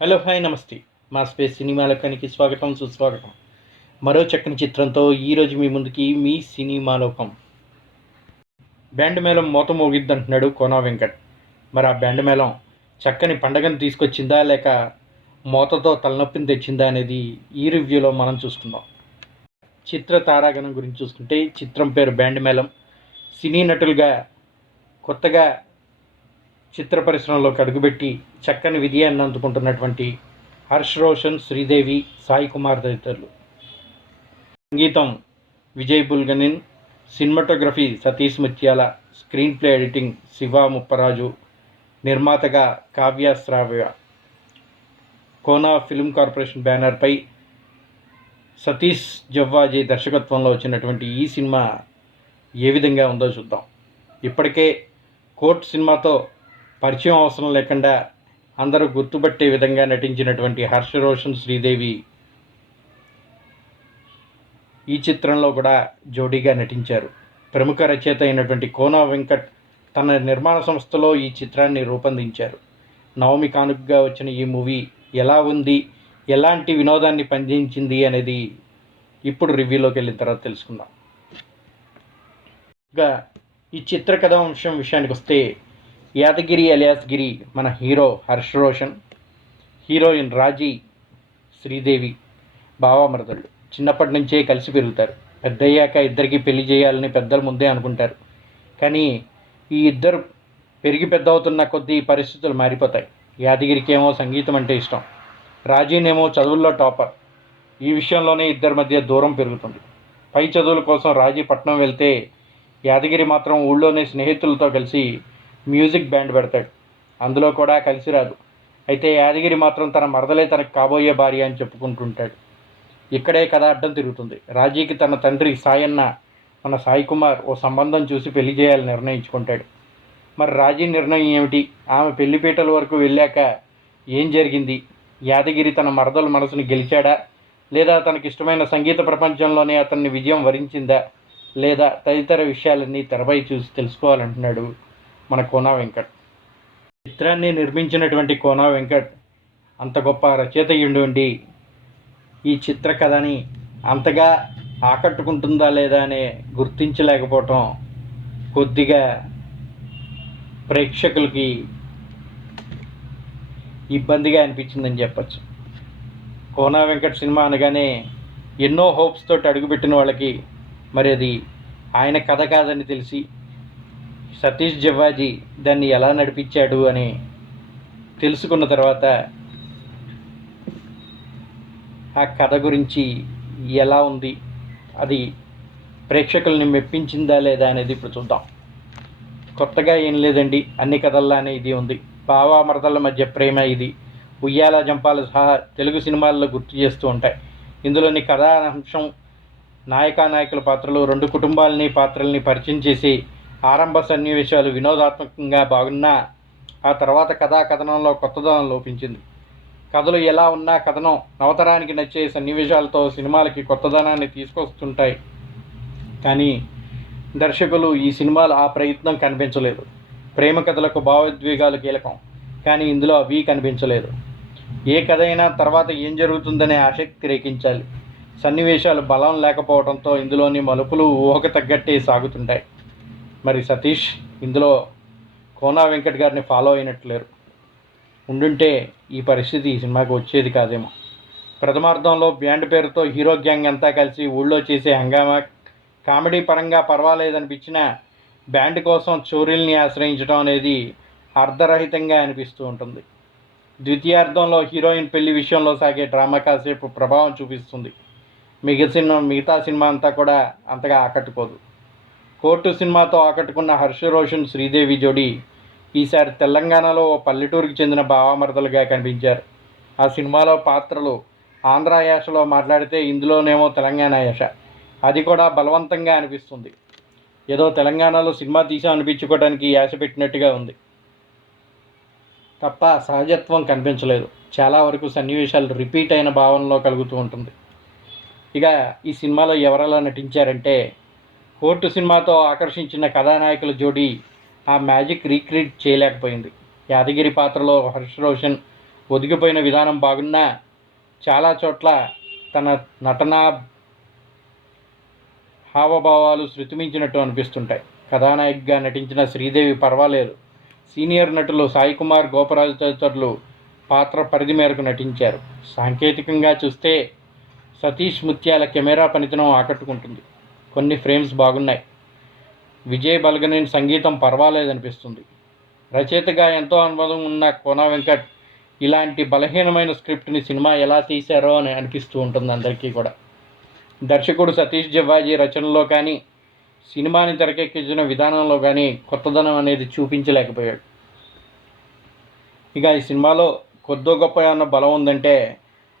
Hello hi నమస్తే. మా space cinema లోకానికి స్వాగతం సుస్వాగతం. మరో చక్కని చిత్రంతో ఈరోజు మీ ముందుకి మీ సినిమా లోకం. బ్యాండ్ మేళం మోత మోగిద్దంటున్నాడు కోనా వెంకట్. మరి ఆ బ్యాండ్ మేళం చక్కని పండగను తీసుకొచ్చిందా లేక మోతతో తలనొప్పిని తెచ్చిందా అనేది ఈ రివ్యూలో మనం చూసుకుందాం. చిత్ర తారాగణం గురించి చూసుకుంటే చిత్రం పేరు బ్యాండ్ మేళం. సినీ నటులుగా కొత్తగా చిత్ర పరిశ్రమలోకి అడుగుపెట్టి చక్కని విజయాన్ని అందుకుంటున్నటువంటి హర్ష్ రోషన్, శ్రీదేవి, సాయి కుమార్ తదితరులు. సంగీతం Vijay Bulganin, cinematography Satish Muthyala, screenplay editing Shiva Mupparaju, నిర్మాతగా కావ్య శ్రావ్య. కోనా ఫిల్మ్ కార్పొరేషన్ బ్యానర్పై సతీష్ జవ్వాజీ దర్శకత్వంలో వచ్చినటువంటి ఈ సినిమా ఏ విధంగా ఉందో చూద్దాం. ఇప్పటికే కోర్ట్ సినిమాతో పరిచయం అవసరం లేకుండా అందరూ గుర్తుపట్టే విధంగా నటించినటువంటి హర్ష రోషన్, శ్రీదేవి ఈ చిత్రంలో కూడా జోడీగా నటించారు. ప్రముఖ రచయిత అయినటువంటి కోనా వెంకట్ తన నిర్మాణ సంస్థలో ఈ చిత్రాన్ని రూపొందించారు. నవమి కానుకగా వచ్చిన ఈ మూవీ ఎలా ఉంది, ఎలాంటి వినోదాన్ని పండించింది అనేది ఇప్పుడు రివ్యూలోకి వెళ్ళిన తర్వాత తెలుసుకుందాం. ఇంకా ఈ చిత్ర కథాంశం విషయానికి వస్తే యాదగిరి అలియాస్ గిరి మన హీరో హర్ష్ రోషన్, హీరోయిన్ రాజీ, శ్రీదేవి బావామరదళ్ళు. చిన్నప్పటి నుంచే కలిసి పెరుగుతారు. పెద్దయ్యాక ఇద్దరికి పెళ్లి చేయాలని పెద్దలు ముందే అనుకుంటారు. కానీ ఈ ఇద్దరు పెరిగి పెద్ద అవుతున్న కొద్దీ పరిస్థితులు మారిపోతాయి. యాదగిరికి ఏమో సంగీతం అంటే ఇష్టం, రాజీనేమో చదువుల్లో టాపర్. ఈ విషయంలోనే ఇద్దరి మధ్య దూరం పెరుగుతుంది. పై చదువుల కోసం రాజీ పట్నం వెళ్తే యాదగిరి మాత్రం ఊళ్ళోనే స్నేహితులతో కలిసి మ్యూజిక్ బ్యాండ్ పెడతాడు. అందులో కూడా కలిసి రాదు. అయితే యాదగిరి మాత్రం తన మరదలే తనకు కాబోయే భార్య అని చెప్పుకుంటుంటాడు. ఇక్కడే కథ అడ్డం తిరుగుతుంది. రాజీకి తన తండ్రి సాయన్న మన సాయి కుమార్ ఓ సంబంధం చూసి పెళ్లి చేయాలని నిర్ణయించుకుంటాడు. మరి రాజీ నిర్ణయం ఏమిటి? ఆమె పెళ్లిపీటల వరకు వెళ్ళాక ఏం జరిగింది? యాదగిరి తన మరదల మనసుని గెలిచాడా, లేదా తనకిష్టమైన సంగీత ప్రపంచంలోనే అతన్ని విజయం వరించిందా, లేదా తదితర విషయాలన్నీ తెరపై చూసి తెలుసుకోవాలంటున్నాడు మన కోనా వెంకట్. చిత్రాన్ని నిర్మించినటువంటి కోనా వెంకట్ అంత గొప్ప రచయిత ఉండి ఈ చిత్ర కథని అంతగా ఆకట్టుకుంటుందా లేదా అనే గుర్తించలేకపోవటం కొద్దిగా ప్రేక్షకులకి ఇబ్బందిగా అనిపించిందని చెప్పచ్చు. కోనా వెంకట్ సినిమా అనగానే ఎన్నో హోప్స్ తోటి అడుగుపెట్టిన వాళ్ళకి మరి అది ఆయన కథ కాదని తెలిసి సతీష్ జవ్వాజీ దాన్ని ఎలా నడిపించాడు అని తెలుసుకున్న తర్వాత ఆ కథ గురించి ఎలా ఉంది, అది ప్రేక్షకుల్ని మెప్పించిందా లేదా అనేది ఇప్పుడు చూద్దాం. కొత్తగా ఏం లేదండి, అన్ని కథల్లానే ఇది ఉంది. భావామరదల మధ్య ప్రేమ ఇది ఉయ్యాల జంపాలు సహా తెలుగు సినిమాల్లో గుర్తు చేస్తూ ఉంటాయి. ఇందులోని కథాంశం నాయకుల పాత్రలు రెండు కుటుంబాలని పాత్రల్ని పరిచయం చేసి ఆరంభ సన్నివేశాలు వినోదాత్మకంగా బాగున్నా ఆ తర్వాత కథనంలో కొత్తదనం లోపించింది. కథలు ఎలా ఉన్నా కథనం నవతరానికి నచ్చే సన్నివేశాలతో సినిమాలకి కొత్తదనాన్ని తీసుకొస్తుంటాయి. కానీ దర్శకులు ఈ సినిమాలు ఆ ప్రయత్నం కనిపించలేదు. ప్రేమ కథలకు భావోద్వేగాలు కీలకం, కానీ ఇందులో అవి కనిపించలేదు. ఏ కథ అయినా తర్వాత ఏం జరుగుతుందనే ఆసక్తి రేకించాలి. సన్నివేశాలు బలం లేకపోవడంతో ఇందులోని మలుపులు ఊహకు తగ్గట్టే సాగుతుంటాయి. మరి సతీష్ ఇందులో కోనా వెంకట్ గారిని ఫాలో అయినట్లేరు. ఉండుంటే ఈ పరిస్థితి ఈ సినిమాకి వచ్చేది కాదేమో. ప్రథమార్థంలో బ్యాండ్ పేరుతో హీరో గ్యాంగ్ అంతా కలిసి ఊళ్ళో చేసే హంగామా కామెడీ పరంగా పర్వాలేదనిపించిన బ్యాండ్ కోసం చోరీల్ని ఆశ్రయించడం అనేది అర్ధరహితంగా అనిపిస్తూ ఉంటుంది. ద్వితీయార్థంలో హీరోయిన్ పెళ్లి విషయంలో సాగే డ్రామా కాసేపు ప్రభావం చూపిస్తుంది. మిగతా సినిమా అంతా కూడా అంతగా ఆకట్టుకోదు. కోర్టు సినిమాతో ఆకట్టుకున్న హర్ష రోషన్, శ్రీదేవి జోడీ ఈసారి తెలంగాణలో ఓ పల్లెటూరుకి చెందిన భావామరదలుగా కనిపించారు. ఆ సినిమాలో పాత్రలు ఆంధ్ర యాసలో మాట్లాడితే ఇందులోనేమో తెలంగాణ యాస. అది కూడా బలవంతంగా అనిపిస్తుంది. ఏదో తెలంగాణలో సినిమా తీసాం అనిపించుకోవడానికి యాస పెట్టినట్టుగా ఉంది తప్ప సహజత్వం కనిపించలేదు. చాలా వరకు సన్నివేశాలు రిపీట్ అయిన భావనలో కలుగుతూ ఉంటుంది. ఇక ఈ సినిమాలో ఎవరెలా నటించారంటే, కోర్టు సినిమాతో ఆకర్షించిన కథానాయకుల జోడీ ఆ మ్యాజిక్ రీక్రియేట్ చేయలేకపోయింది. యాదగిరి పాత్రలో హర్ష్ రోషన్ ఒదిగిపోయిన విధానం బాగున్నా చాలా చోట్ల తన నటనా హావభావాలు శృతిమించినట్టు అనిపిస్తుంటాయి. కథానాయికగా నటించిన శ్రీదేవి పర్వాలేదు. సీనియర్ నటులు సాయి కుమార్, గోపరాజు తదితరులు పాత్ర పరిధి మేరకు నటించారు. సాంకేతికంగా చూస్తే సతీష్ ముత్యాల కెమెరా పనితనం ఆకట్టుకుంటుంది. కొన్ని ఫ్రేమ్స్ బాగున్నాయి. విజయ్ బల్గనేని సంగీతం పర్వాలేదనిపిస్తుంది. రచయితగా ఎంతో అనుభవం ఉన్న కోన వెంకట్ ఇలాంటి బలహీనమైన స్క్రిప్ట్ని సినిమా ఎలా తీశారో అని అనిపిస్తూ ఉంటుంది అందరికీ కూడా. దర్శకుడు సతీష్ జవ్వాజీ రచనలో కానీ, సినిమాని తెరకెక్కించిన విధానంలో కానీ కొత్తదనం అనేది చూపించలేకపోయాడు. ఇక ఈ సినిమాలో కొద్దో గొప్ప అన్న బలం ఉందంటే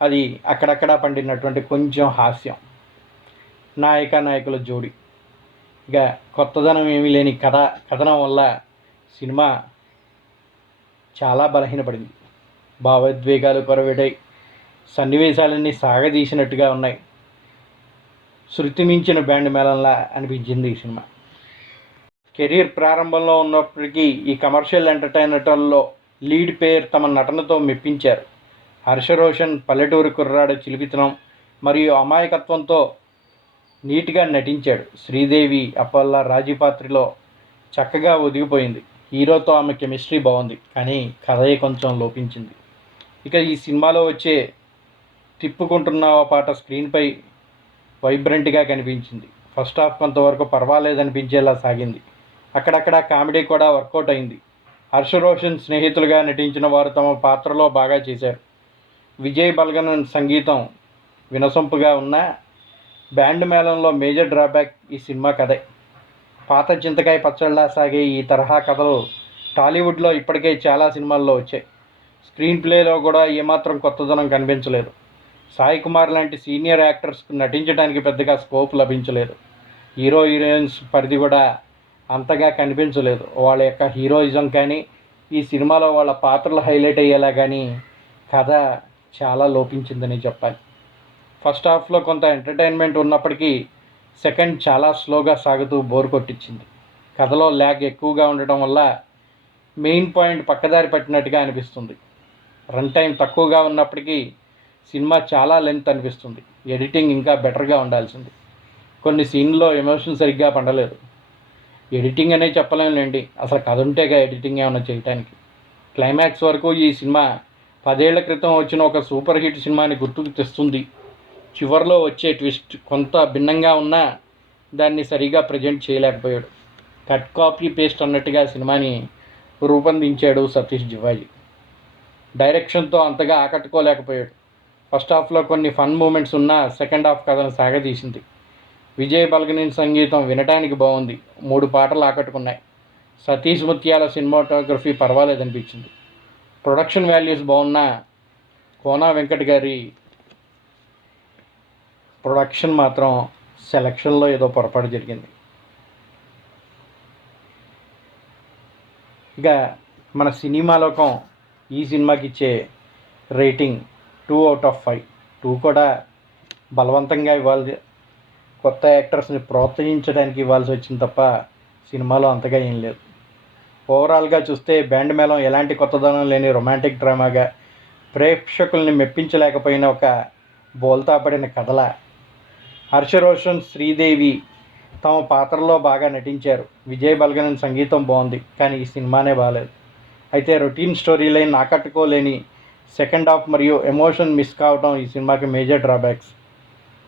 అది అక్కడక్కడా పండినటువంటి కొంచెం హాస్యం, నాయకుల జోడి. ఇక కొత్తదనం ఏమీ లేని కథనం వల్ల సినిమా చాలా బలహీనపడింది. భావోద్వేగాలు కొరవడై సన్నివేశాలన్నీ సాగదీసినట్టుగా ఉన్నాయి. శృతి మించిన బ్యాండ్ మేళంలా అనిపించింది ఈ సినిమా. కెరీర్ ప్రారంభంలో ఉన్నప్పటికీ ఈ కమర్షియల్ ఎంటర్టైనర్లో లీడ్ పేర్ తమ నటనతో మెప్పించారు. హర్ష రోషన్ పల్లెటూరు కుర్రాడు చిలిపితనం మరియు అమాయకత్వంతో నీట్గా నటించాడు. శ్రీదేవి అప్పల్లా రాజీ పాత్రలో చక్కగా ఒదిగిపోయింది. హీరోతో ఆమె కెమిస్ట్రీ బాగుంది, కానీ కథయే కొంచెం లోపించింది. ఇక ఈ సినిమాలో వచ్చే తిప్పుకుంటున్నావా పాట స్క్రీన్పై వైబ్రెంట్గా కనిపించింది. ఫస్ట్ హాఫ్ కొంతవరకు పర్వాలేదనిపించేలా సాగింది. అక్కడక్కడ కామెడీ కూడా వర్కౌట్ అయింది. హర్ష రోషన్ స్నేహితులుగా నటించిన వారు తమ పాత్రలో బాగా చేశారు. విజయ్ బల్గనేని సంగీతం వినసొంపుగా ఉన్న బ్యాండ్ మేళంలో మేజర్ డ్రాబ్యాక్ ఈ సినిమా కథే. పాత చింతకాయ పచ్చళ్ళలా సాగే ఈ తరహా కథలు టాలీవుడ్లో ఇప్పటికే చాలా సినిమాల్లో వచ్చాయి. స్క్రీన్ ప్లేలో కూడా ఏమాత్రం కొత్తదనం కనిపించలేదు. సాయి కుమార్ లాంటి సీనియర్ యాక్టర్స్కు నటించడానికి పెద్దగా స్కోప్ లభించలేదు. హీరోయిన్స్ పరిధి కూడా అంతగా కనిపించలేదు. వాళ్ళ యొక్క హీరోయిజం కానీ, ఈ సినిమాలో వాళ్ళ పాత్రలు హైలైట్ అయ్యేలా కానీ కథ చాలా లోపించిందని చెప్పాలి. ఫస్ట్ హాఫ్లో కొంత ఎంటర్టైన్మెంట్ ఉన్నప్పటికీ సెకండ్ చాలా స్లోగా సాగుతూ బోర్ కొట్టించింది. కథలో ల్యాగ్ ఎక్కువగా ఉండటం వల్ల మెయిన్ పాయింట్ పక్కదారి పట్టినట్టుగా అనిపిస్తుంది. రన్ టైం తక్కువగా ఉన్నప్పటికీ సినిమా చాలా లెంత్ అనిపిస్తుంది. ఎడిటింగ్ ఇంకా బెటర్గా ఉండాల్సింది. కొన్ని సీన్లో ఎమోషన్ సరిగ్గా పండలేదు. ఎడిటింగ్ అనే చెప్పలేండి, అసలు కథ ఉంటేగా ఎడిటింగ్ ఏమైనా చేయడానికి. క్లైమాక్స్ వరకు ఈ సినిమా 10 ఏళ్ల క్రితం వచ్చిన ఒక సూపర్ హిట్ సినిమాని గుర్తుకు తెస్తుంది. చివరిలో వచ్చే ట్విస్ట్ కొంత భిన్నంగా ఉన్నా దాన్ని సరిగా ప్రజెంట్ చేయలేకపోయాడు. కట్ కాపీ పేస్ట్ అన్నట్టుగా సినిమాని రూపొందించాడు సతీష్ జవ్వాజీ. డైరెక్షన్తో అంతగా ఆకట్టుకోలేకపోయాడు. ఫస్ట్ హాఫ్లో కొన్ని ఫన్ మూమెంట్స్ ఉన్నా సెకండ్ హాఫ్ కథను సాగదీసింది. విజయ్ బల్గనేని సంగీతం వినటానికి బాగుంది. 3 పాటలు ఆకట్టుకున్నాయి. సతీష్ ముత్యాల సినిమాటోగ్రఫీ పర్వాలేదనిపించింది. ప్రొడక్షన్ వాల్యూస్ బాగున్నా కోన వెంకట్ గారి ప్రొడక్షన్ మాత్రం సెలక్షన్లో ఏదో పొరపాటు జరిగింది. ఇక మన సినిమా లోకం ఈ సినిమాకి ఇచ్చే రేటింగ్ 2/5. 2 కూడా బలవంతంగా ఇవ్వాలి, కొత్త యాక్టర్స్ని ప్రోత్సహించడానికి ఇవ్వాల్సి వచ్చింది తప్ప సినిమాలో అంతగా ఏం లేదు. ఓవరాల్గా చూస్తే బ్యాండ్ మేళం ఎలాంటి కొత్తదనం లేని రొమాంటిక్ డ్రామాగా, ప్రేక్షకుల్ని మెప్పించలేకపోయిన ఒక బోల్తా పడిన కథల. హర్ష రోషన్, శ్రీదేవి తమ పాత్రలో బాగా నటించారు. విజయ్ బల్గనేని సంగీతం బాగుంది, కానీ ఈ సినిమానే బాగాలేదు. అయితే రొటీన్ స్టోరీ లైన్ ఆకట్టుకోలేని సెకండ్ హాఫ్ మరియు ఎమోషన్ మిస్ కావడం ఈ సినిమాకి మేజర్ డ్రాబ్యాక్స్.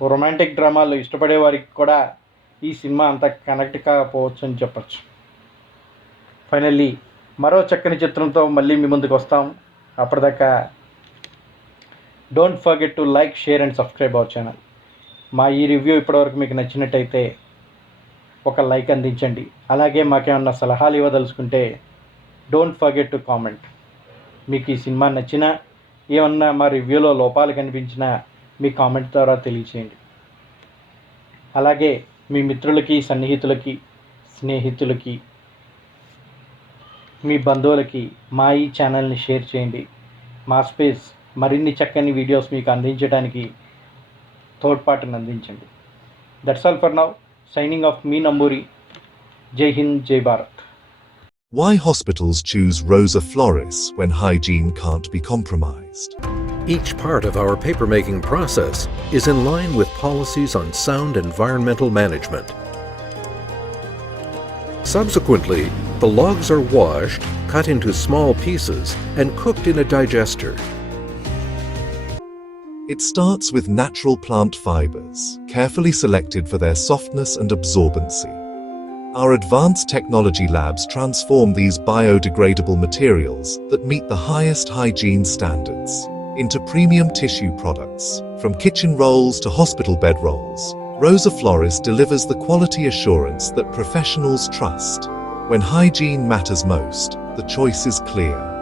రొమాంటిక్ డ్రామాలు ఇష్టపడే వారికి కూడా ఈ సినిమా అంత కనెక్ట్ కాకపోవచ్చు అని చెప్పచ్చు. ఫైనల్లీ మరో చక్కని చిత్రంతో మళ్ళీ మీ ముందుకు వస్తాం. అప్పటిదాకా don't forget to like, share and subscribe our channel. మా ఈ రివ్యూ ఇప్పటివరకు మీకు నచ్చినట్టయితే ఒక లైక్ అందించండి. అలాగే మాకేమన్నా సలహాలు ఇవ్వదలుచుకుంటే డోంట్ ఫర్గెట్ టు కామెంట్. మీకు ఈ సినిమా నచ్చినా, ఏమన్నా మా రివ్యూలో లోపాలు కనిపించినా మీ కామెంట్ ద్వారా తెలియచేయండి. అలాగే మీ మిత్రులకి, సన్నిహితులకి, స్నేహితులకి, మీ బంధువులకి మా ఈ ఛానల్ని షేర్ చేయండి. మా స్పేస్ మరిన్ని చక్కని వీడియోస్ మీకు అందించడానికి తోడ్పాటును అందించండి. That's all for now. Signing off మీ నంబూరి. జై హింద్, జై Bharat. Why hospitals choose Rosa Floris when hygiene can't be compromised. Each part of our papermaking process is in line with policies on sound environmental management. Subsequently, the logs are washed, cut into small pieces, and cooked in a digester. It starts with natural plant fibers, carefully selected for their softness and absorbency. Our advanced technology labs transform these biodegradable materials that meet the highest hygiene standards into premium tissue products. From kitchen rolls to hospital bed rolls, Rosa Floris delivers the quality assurance that professionals trust. When hygiene matters most, the choice is clear.